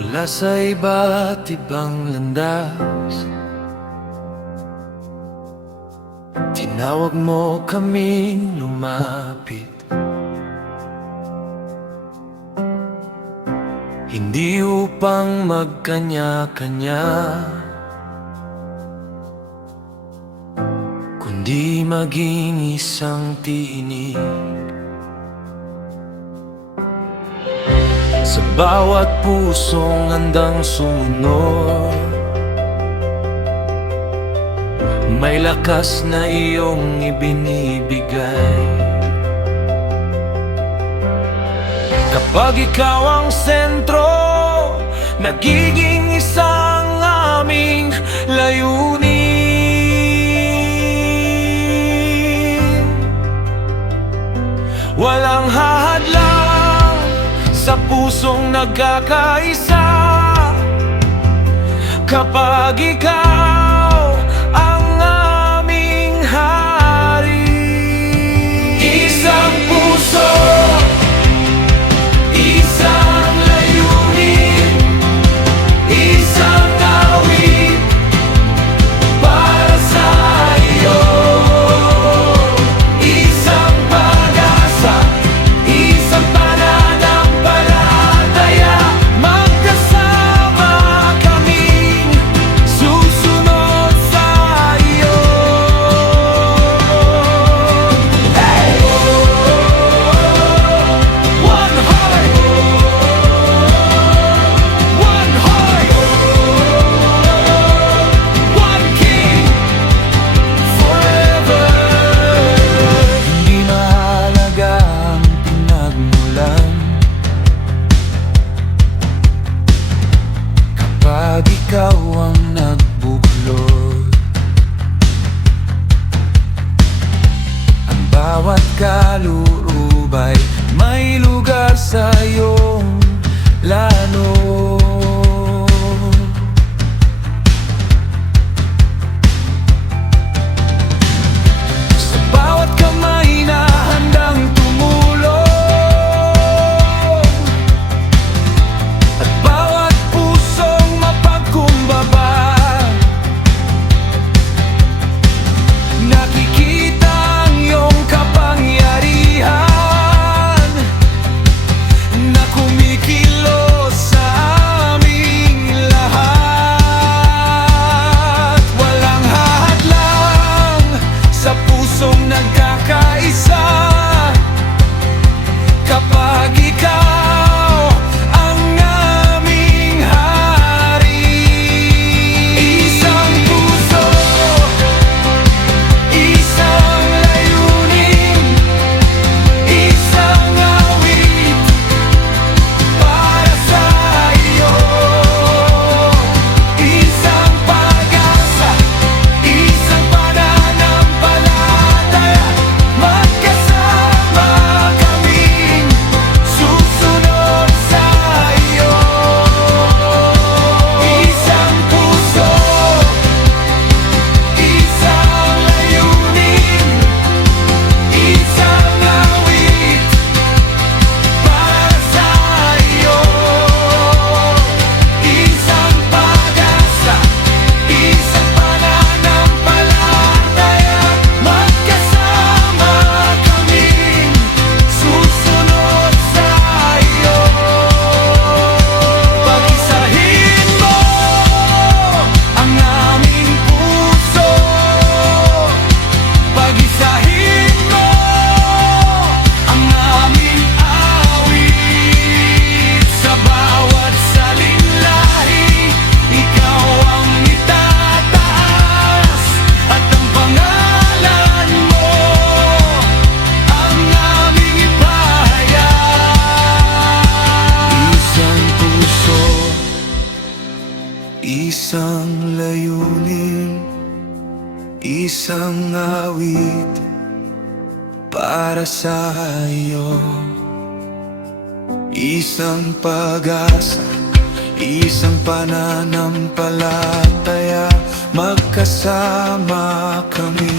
mula sa iba't ibang landas. Tinawag mo kaming lumapit, hindi upang magkanya-kanya, kundi maging isang tinig. Sa bawat pusong handang sumunod, may lakas na iyong ibinibigay. Kapag ikaw ang sentro, nagiging isang aming layunin. Walang hahadlang sa pusong nagkakaisa kapag ikaw ang aming hari. Isang puso, isang layunin, isang awit para sa iyo. Isang pag-asa, isang pananampalataya, magkasama kaming susunod sa iyo. Hey! One heart, one heart, one king, forever. Hindi mahalaga ang pinagmulan kapag ikaw ang nagbuklod. Ang bawat kalurubay may lugar sa iyong lano. Sa bawat kamay na handang tumulong, at bawat pusong mapagkumbaba, nakikita ang iyong kapangyarihan na kumikilos sa aming lahat. Walang hahadlang sa pusong nagkakaisa kapag ikaw ang aming hari. Isang puso, isang layunin, isang awit para sa iyo. Isang pag-asa, isang pananampalataya, magkasama kaming susunod sa iyo. Isang puso, isang layunin, isang awit para sa iyo. Isang pag-asa, isang pananampalataya, magkasama kaming susunod sa iyo. Pag-isahin mo ang aming puso, pag-isahin mo ang aming awit. Sa bawat salinlahi, ikaw ang itataas, at ang pangalan mo ang aming ipahayag. Isang puso, isang layunin, isang awit para sa iyo. Isang pag-asa, isang pananampalataya, magkasama kami